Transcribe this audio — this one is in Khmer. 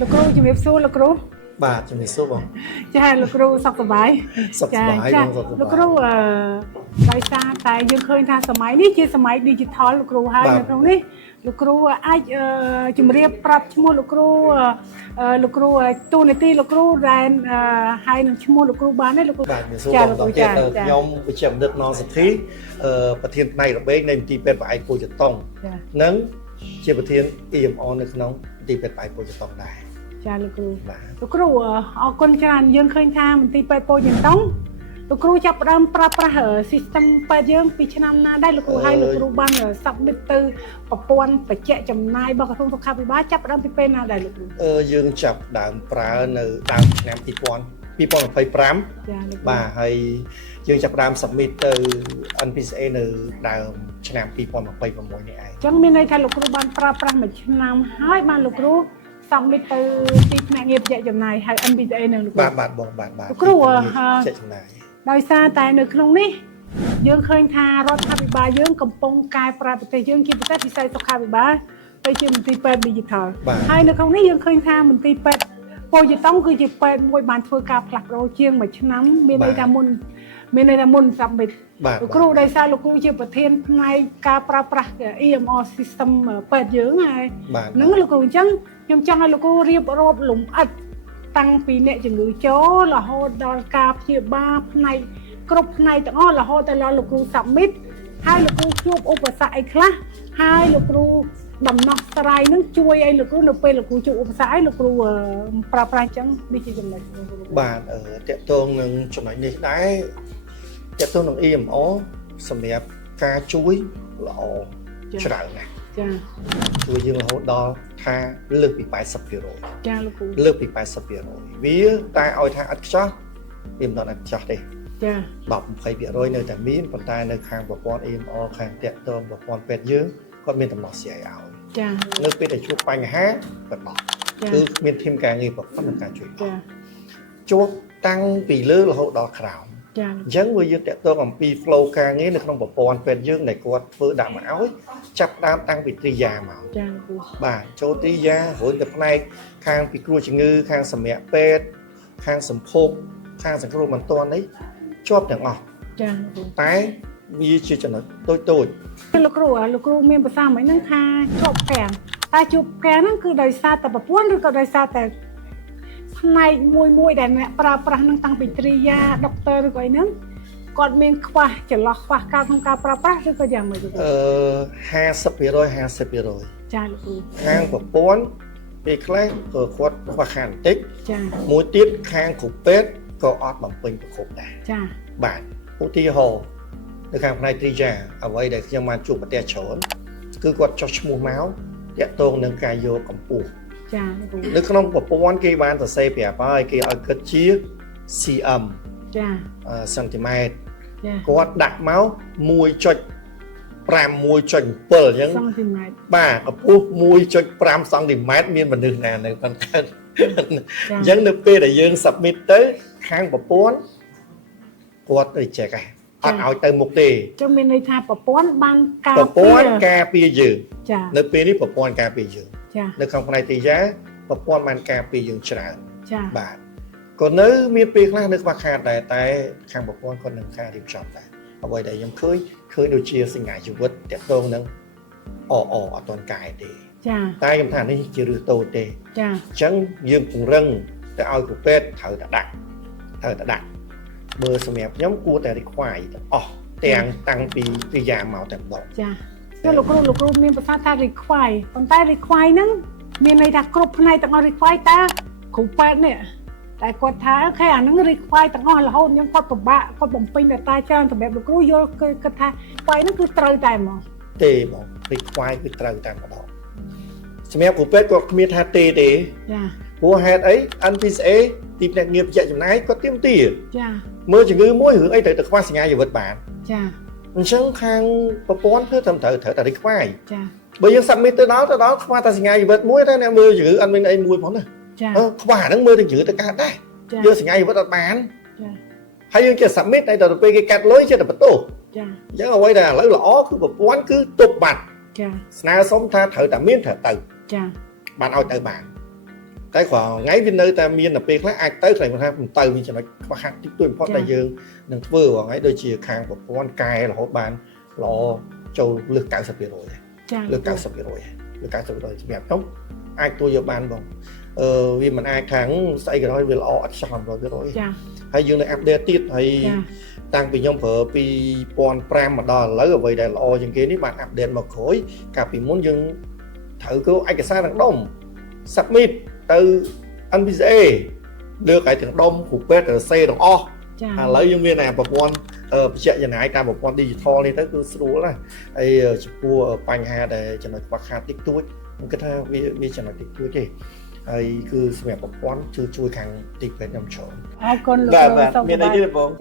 លោកគ្រូជំរាបសួរលោកគ្រូបាទជំរាបសួរបងចាលោកគ្រូសុខសប្បាយសុខសប្បាយបងសុខសប្បាយលោកគ្រូដោយសារតែយើងឃើញថាសម័យនេះជាសម័យ digital លោកគ្រូហើយនៅក្នុងនេះលោកគ្រូអាចជម្រាបប្រាប់ឈ្មោះលោកគ្រូទូនាទីលោកគ្រូដែលហើយនឹងឈ្មោះលោកគ្រូបានទេលោកគ្រូបាទសួរបងតទៀតខ្ញុំវិជ្ជាបណ្ឌិតណនសទ្ធីប្រធានផ្នែករបែងនៃមន្ទីរពេទ្យប្រអែកពោធិ៍ចតុងនិងជាប្រធាន EMO នៅក្នុងមន្ទីរពេទ្យប្រអែកពោធិ៍ចតុងដែរចាលោកគ្រូលោកគ្រូអរគុណច្រើនយើងឃើញថាមន្ទីរពេទ្យពោធិ៍ចតុងលោកគ្រូចាប់ផ្ដើមប្រើប្រាស់ system ពេទ្យយើងពីឆ្នាំណាដែរលោកគ្រូហើយលោកគ្រូបាន submit ទៅប្រព័ន្ធបច្ចេកចំណាយរបស់ក្រសួងសុខាភិបាលចាប់ផ្ដើមពីពេលណាដែរលោកគ្រូយើងចាប់ដើមប្រើនៅដើមឆ្នាំ2025បាទហើយយើងចាប់ដើម submit ទៅ NPCA នៅដើមឆ្នាំ2026នេះឯងអញ្ចឹងមានន័យថាលោកគ្រូបានប្រើប្រាស់មួយឆ្នាំហើយបានលោកគ្រូsubmit ទៅទីផ្នែកងារបច្ចេកចំណាយហៅ NPCA នឹងលោកគ្រូបាទបងបាទលោកគ្រូបច្ចេកចំណាយដោយសារតែនៅក្នុងនេះយើងឃើញថារដ្ឋាភិបាលយើងកំពុងកែប្រែប្រទេសយើងជាពិសេសវិស័យសុខាភិបាលទៅជាមន្ទីរពេទ្យ digital ហើយនៅក្នុងនេះយើងឃើញថាមន្ទីរពេទ្យពោធិ៍ចតុងគឺជាពេទ្យមួយបានធ្វើការផ្លាស់ប្ដូរជាងមួយឆ្នាំមានន័យថាមុន submit លោកគ្រូដោយសារលោកគ្រូជាប្រធានផ្នែកការប្រើប្រាស់ EMR system ពេទ្យយើងហើយហ្នឹងលោកគ្រូអញ្ចឹងខ្ញុំចង់ឲ្យលោកគ្រូរៀបរាប់លម្អិតតាំងពីអ្នកជំងឺចូលរហូតដល់ការព្យាបាលផ្នែកគ្រប់ផ្នែកទាំងអស់រហូតដល់លោកគ្រូ submit ហើយលោកគ្រូជួបឧបសគ្គអីខ្លះហើយលោកគ្រូដំណោះស្រាយនឹងជួយឲ្យលោកគ្រូនៅពេលលោកគ្រូជួបឧបសគ្គឲ្យលោកគ្រូប្រើប្រាស់អញ្ចឹងនេះជាចំណុចបាទតកតងនឹងចំណុចនេះដែរតកតងនឹង EMO សម្រាប់ការជួយល្អច្រើនណាស់ចាជួយយើងរហូតដល់ថាលើសពី 80% ចាលោកគ្រូលើសពី 80% វាតែឲ្យថាអត់ខ្ចោះវាមិនដល់អត់ខ្ចោះទេចា10-20% នៅតែមានប៉ុន្តែនៅខាងប្រព័ន្ធ EMO ខាងតាក់ទងប្រព័ន្ធពេទ្យយើងគាត់មានដំណោះស្រាយឲ្យចានៅពេលដែលជួបបញ្ហាគាត់ដោះគឺមានធីមការងារប្រព័ន្ធការជួយចាជួបតាំងពីលើរហូតដល់ក្រោមចាអញ្ចឹងវាយើងតាក់ទងអំពី flow ការងារនៅក្នុងប្រព័ន្ធពេទ្យយើងដែលគាត់ធ្វើដាក់មកឲ្យចាប់ដើមតាំងពីទ្រីយ៉ាមកចាគ្រូបាទចូលទ្រីយ៉ារួចទៅផ្នែកខាងពីគ្រូជំងឺខាងសម្រាប់ពេទ្យខាងសម្ភពខាងសង្គ្រោះបន្ទាន់នេះជាប់ទាំងអស់ចាគ្រូតែវាជាចំណុចតូចលោកគ្រូមានប្រសាសន៍មិនហ្នឹងថាជាប់កាំងតែជាប់កាំងហ្នឹងគឺដោយសារតែប្រព័ន្ធឬក៏ដោយសារតែផ្នែកមួយដែលអ្នកប្រើប្រាស់នឹងតាំងពីទ្រីយ៉ាដុកទ័រឬក៏អីហ្នឹងគាត់មានខ្វះចន្លោះខ្វះការក្នុងការប្រើប្រាស់ឬក៏យ៉ាងម៉េច50% 50%ចាលោកគ្រូខាងប្រព័ន្ធពេលខ្លះក៏គាត់ខ្វះខាតបន្តិចចាមួយទៀតខាងគ្រូពេទ្យក៏អត់បំពេញប្រកបដែរចាបាទឧទាហរណ៍នៅខាងផ្នែកទ្រីយ៉ាអ្វីដែលខ្ញុំបានជួបប្រទេសច្រើនគឺគាត់ចុះឈ្មោះមកតាក់ទងនឹងការយកកម្ពស់ចានៅក្នុងប្រព័ន្ធគេបានសរសេរប្រាប់ហើយគេឲ្យគិតជា cm ចាសង់ទីម៉ែត្រចាគាត់ដាក់មក1.5 1.7 អញ្ចឹងសង់ទីម៉ែត្របាទកម្ពស់ 1.5 សង់ទីម៉ែត្រមានមនុស្សណានៅប៉ុន្តែអញ្ចឹងនៅពេលដែលយើង submit ទៅខាងប្រព័ន្ធគាត់ reject អត់ឲ្យទៅមុខទេចឹងមានន័យថាប្រព័ន្ធបានការប្រព័ន្ធការពារយើងចានៅពេលនេះប្រព័ន្ធការពារយើងចានៅក្នុងផ្នែកទីយ៉ាប្រព័ន្ធបានការពារយើងច្រើនចាបាទក៏នៅមានពេលខ្លះនៅខ្វះខាតដែរតែខាងប្រព័ន្ធគាត់នឹងការរៀបចំដែរអ្វីដែលខ្ញុំឃើញដូចជាសញ្ញាជីវិតតាក់ទងនឹងអត់ទាន់កាយទេចាតែខ្ញុំថានេះជារឿងតូចទេចាអញ្ចឹងយើងពង្រឹងទៅឲ្យគ្រូពេទ្យត្រូវតែដាក់បើសម្រាប់ខ្ញុំគួរតែ require ទាំងអស់ទាំងតាំងពីទ្រីយ៉ាមកតែម្ដងចាគឺលោកគ្រូមានប្រសាសន៍ថា require ប៉ុន្តែ require ហ្នឹងមានន័យថាគ្រប់ផ្នែកទាំងអស់ require តើគ្រូពេទ្យនេះតែគាត់ថាអូខេអាហ្នឹង require ទាំងអស់រហូតខ្ញុំគាត់ពិបាកគាត់បំពេញ data ច្រើនសម្រាប់លោកគ្រូយល់គឺគាត់ថា require ហ្នឹងគឺត្រូវតែហ្មងទេបង require គឺត្រូវតែម្ដងសម្រាប់គ្រូពេទ្យគាត់គ្មានថាទេចាព្រោះហេតុអី NPCA ទីផ្នែកងារបច្ចេកចំណាយគាត់ទាមទារចាមើលជំងឺមួយរឿងអីត្រូវតែខ្វះសញ្ញាជីវិតបានចាអញ្ចឹងខាងប្រព័ន្ធគឺត្រូវតែ require ចាបើយើង submit ទៅដល់ខ្វះតែសញ្ញាជីវិតមួយតែអ្នកមើលជំងឺអត់មានអីមួយផងណាចាខ្វះអាហ្នឹងមើលទៅជំងឺទៅកើតដែរយកសញ្ញាជីវិតអត់បានចាហើយយើងចេះ submit តែទៅពេលគេកាត់លុយចេះតែបន្ទោសចាអញ្ចឹងអ្វីដែលឥឡូវល្អគឺប្រព័ន្ធគឺទប់បាត់ចាស្នើសុំថាត្រូវតែមានត្រូវទៅចាបានឲ្យទៅបាន cái khoảng ngay bên nơi ta miên là pe khác ai tới thành ra từ mình chỉ nói qua hàng tích tuổiเพราะ đại dương đừng vừa vào ngay đôi chia hàng của con cài là họ bàn lo châu lực cao sập rồi lực cao sập rồi lực cao sập rồi đẹp lắm ai tôi giờ bàn bằng vì mình ai kháng xây cái đó vì lo ở trong rồi cái rồi hay dương này update tiết hay tăng vì nhóm phở vì pon pram mà đó lấy ở vậy để lo những cái này bạn update một khối cả vì muốn dương thử câu ai cái sao đằng đông submit từ NPCA đưa cái thằng đông của PTC đồng O lấy những viên này một con chạy như này cả một con digital này tới cứ số là ai mua bánh hà để cho nó qua khá tích túi cái thằng vì cho nó tích túi kì ai cứ xem một con chưa chui khang tích về nhầm chỗ con miền này đi được không?